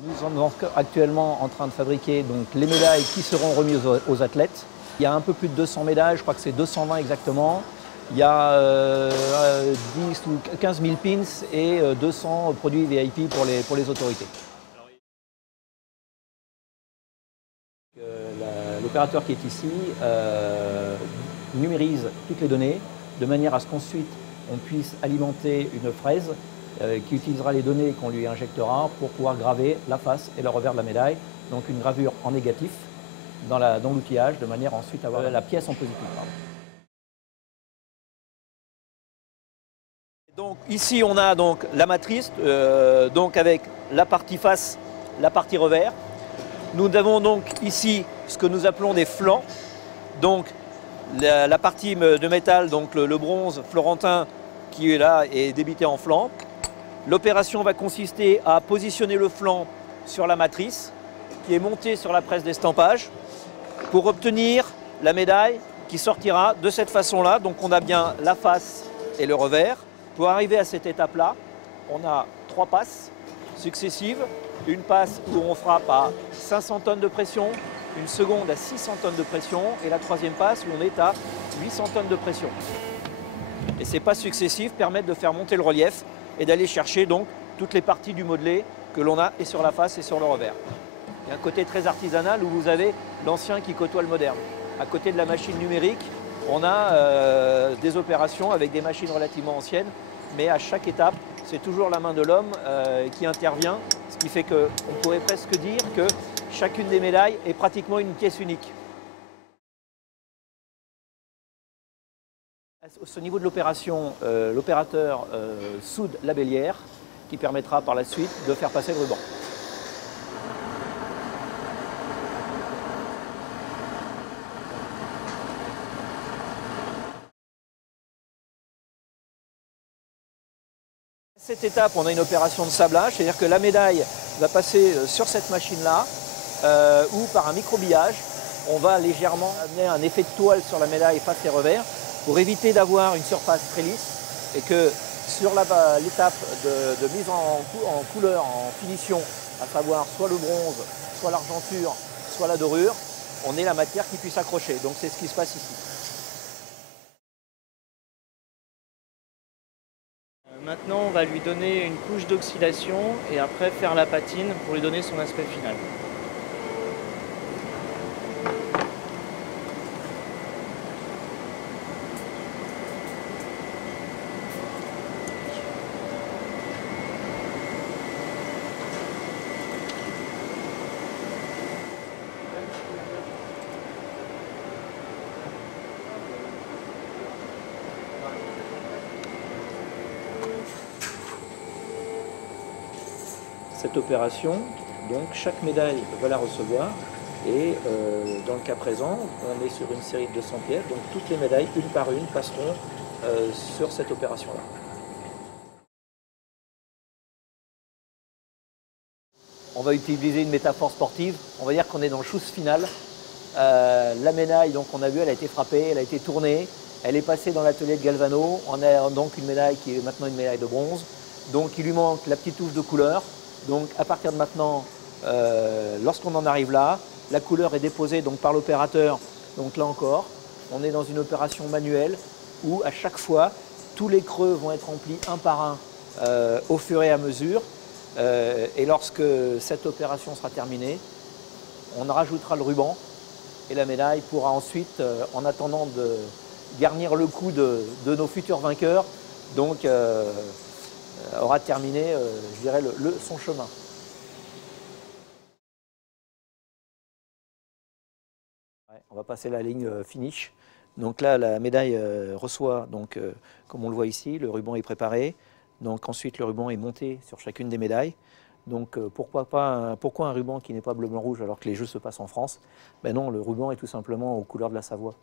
Nous sommes actuellement en train de fabriquer donc, les médailles qui seront remises aux athlètes. Il y a un peu plus de 200 médailles, je crois que c'est 220 exactement. Il y a 10 ou 15 000 pins et 200 produits VIP pour les autorités. L'opérateur qui est ici numérise toutes les données de manière à ce qu'ensuite on puisse alimenter une fraise qui utilisera les données qu'on lui injectera pour pouvoir graver la face et le revers de la médaille. Donc une gravure en négatif dans l'outillage de manière à ensuite avoir la pièce en positif. Pardon. Donc ici on a donc la matrice donc avec la partie face, la partie revers. Nous avons donc ici ce que nous appelons des flancs. Donc la partie de métal, donc le bronze florentin qui est là est débité en flanc. L'opération va consister à positionner le flanc sur la matrice qui est montée sur la presse d'estampage pour obtenir la médaille qui sortira de cette façon-là. Donc on a bien la face et le revers. Pour arriver à cette étape-là, on a 3 passes successives. Une passe où on frappe à 500 tonnes de pression, une seconde à 600 tonnes de pression et la troisième passe où on est à 800 tonnes de pression. Et ces passes successives permettent de faire monter le relief et d'aller chercher donc toutes les parties du modelé que l'on a et sur la face et sur le revers. Il y a un côté très artisanal où vous avez l'ancien qui côtoie le moderne. À côté de la machine numérique, on a des opérations avec des machines relativement anciennes, mais à chaque étape, c'est toujours la main de l'homme qui intervient, ce qui fait qu'on pourrait presque dire que chacune des médailles est pratiquement une pièce unique. Au niveau de l'opération, l'opérateur soude la bélière qui permettra par la suite de faire passer le ruban. À cette étape, on a une opération de sablage, c'est-à-dire que la médaille va passer sur cette machine-là ou par un microbillage. On va légèrement amener un effet de toile sur la médaille face et revers pour éviter d'avoir une surface très lisse et que sur l'étape de mise en couleur, en finition, à savoir soit le bronze, soit l'argenture, soit la dorure, on ait la matière qui puisse accrocher. Donc c'est ce qui se passe ici. Maintenant, on va lui donner une couche d'oxydation et après faire la patine pour lui donner son aspect final. Cette opération, donc chaque médaille va la recevoir et dans le cas présent, on est sur une série de 200 pièces, donc toutes les médailles, une par une, passeront sur cette opération-là. On va utiliser une métaphore sportive, on va dire qu'on est dans le shoot final. La médaille, donc on a vu, elle a été frappée, elle a été tournée, elle est passée dans l'atelier de Galvano. On a donc une médaille qui est maintenant une médaille de bronze. Donc il lui manque la petite touche de couleur. Donc à partir de maintenant, lorsqu'on en arrive là, la couleur est déposée donc, par l'opérateur. Donc là encore, on est dans une opération manuelle où à chaque fois, tous les creux vont être remplis un par un au fur et à mesure. Et lorsque cette opération sera terminée, on rajoutera le ruban et la médaille pourra ensuite, en attendant de garnir le cou de nos futurs vainqueurs, donc aura terminé, je dirais, son chemin. Ouais, on va passer la ligne finish. Donc là, la médaille reçoit, donc, comme on le voit ici, le ruban est préparé. Donc ensuite, le ruban est monté sur chacune des médailles. Donc pourquoi un ruban qui n'est pas bleu, blanc, rouge alors que les Jeux se passent en France? Ben non, le ruban est tout simplement aux couleurs de la Savoie.